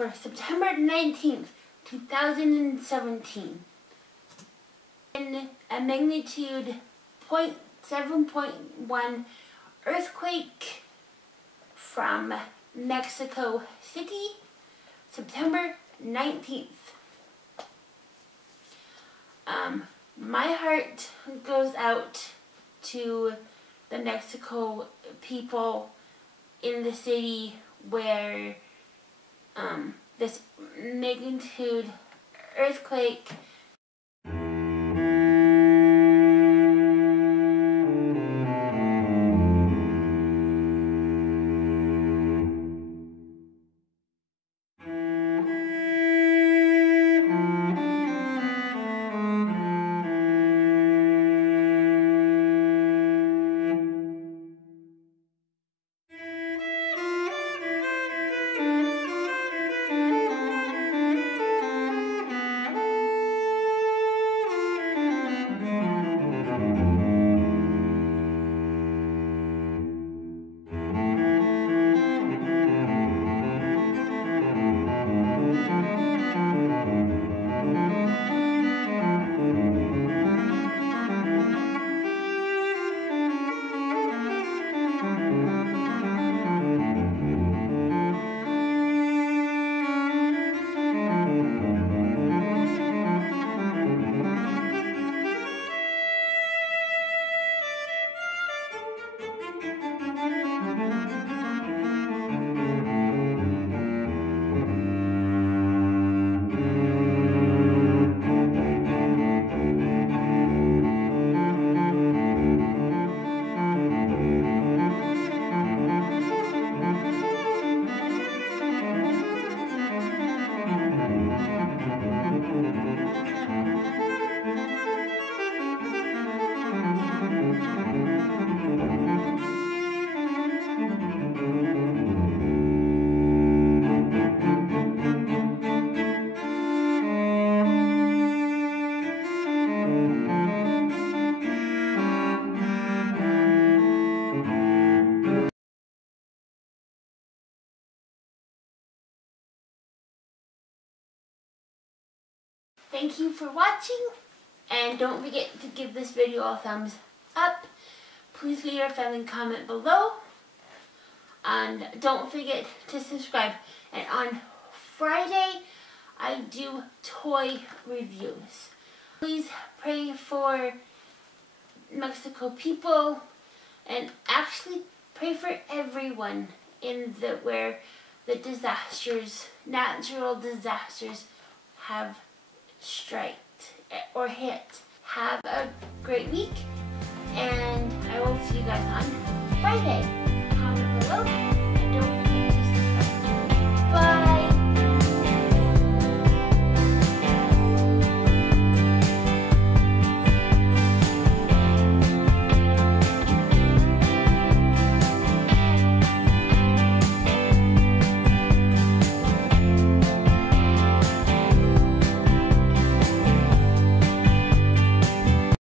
for September 19th, 2017. In a magnitude 7.1 earthquake from Mexico City, September 19th. My heart goes out to the Mexico people in the city where this magnitude earthquake Thank you for watching, and don't forget to give this video a thumbs up. Please leave your friendly comment below, and don't forget to subscribe. And on Friday, I do toy reviews. Please pray for Mexico people, and actually pray for everyone where the disasters, natural disasters, have striked or hit. Have a great week, and I will see you guys on Friday. Comment below.